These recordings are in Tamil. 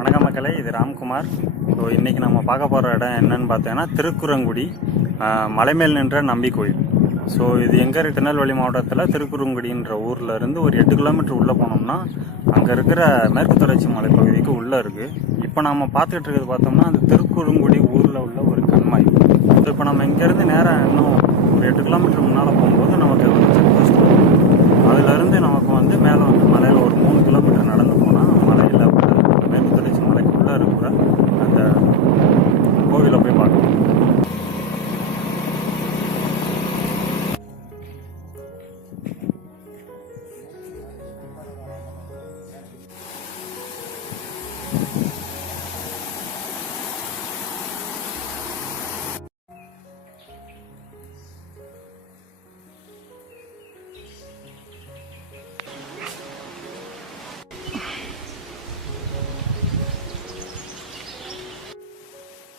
வணக்கம் மக்களே இது ராம்குமார். ஸோ இன்றைக்கி நம்ம பார்க்க போகிற இடம் என்னன்னு பார்த்தீங்கன்னா திருக்குறங்குடி மலைமேல் நின்ற நம்பி கோயில். ஸோ இது எங்கே திருநெல்வேலி மாவட்டத்தில் திருக்குறங்குடின்ற ஊரில் இருந்து ஒரு எட்டு கிலோமீட்டர் உள்ளே போனோம்னா அங்கே இருக்கிற மேற்கு தொடர்ச்சி மலைப்பகுதிக்கு உள்ளே இருக்குது இப்போ நம்ம பார்த்துக்கிட்டு இருக்கிறது பார்த்தோம்னா அந்த திருக்குறங்குடி ஊரில் உள்ள ஒரு கண்மாய். ஸோ இப்போ நம்ம இங்கேருந்து நேராக இன்னும் ஒரு எட்டு கிலோமீட்டர் முன்னால் போகும்போது நமக்கு ஒரு செக் போஸ்ட் அதுலேருந்து நமக்கு வந்து மேலே வந்து மலையில் ஒரு மூணு கிலோ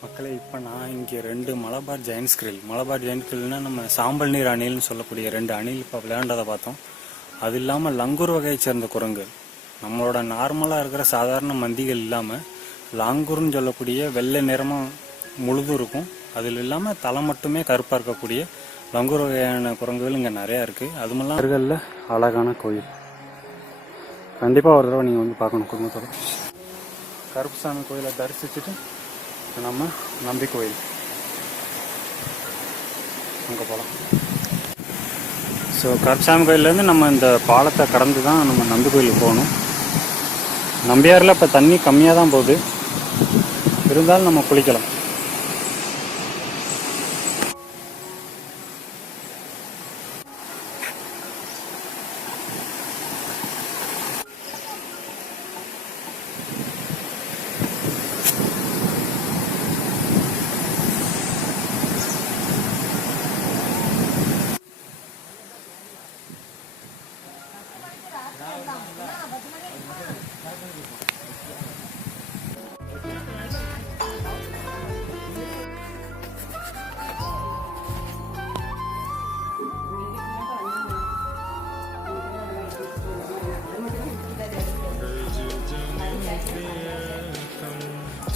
மக்களே இப்போ நான் இங்கே ரெண்டு Malabar chains grill. Malabar chains கிரில்னா நம்ம சாம்பல் நீர் அணில்னு சொல்லக்கூடிய ரெண்டு அணில் இப்போ விளையாண்டதை பார்த்தோம். அது இல்லாமல் லங்கூர் வகையை சேர்ந்த குரங்கு. நம்மளோட நார்மலாக இருக்கிற சாதாரண மந்திகள் இல்லாமல் லாங்கூர்னு சொல்லக்கூடிய வெள்ளை நிறமாக முழுதும் இருக்கும். அதில் இல்லாமல் தலை மட்டுமே கருப்பாக இருக்கக்கூடிய லங்கூர் வகையான குரங்குகள் இங்கே நிறையா இருக்குது அதுமெல்லாம் அருகல்ல அழகான கோயில். கண்டிப்பாக ஒரு தடவை நீங்கள் வந்து பார்க்கணும் குடும்பத்தோட. கருப்புசாமி கோயிலை தரிசிச்சுட்டு நம்ம நம்பி கோயில். அங்கே போகலாம் ஸோ கருப்புசாமி கோயிலேருந்து நம்ம இந்த பாலத்தை கடந்து தான் நம்ம நம்பி கோயிலுக்கு போகணும். நம்பியாரில் இப்போ தண்ணி கம்மியாக தான் போகுது. இருந்தாலும் நம்ம குளிக்கலாம்.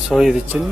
ஸோ இது சின்ன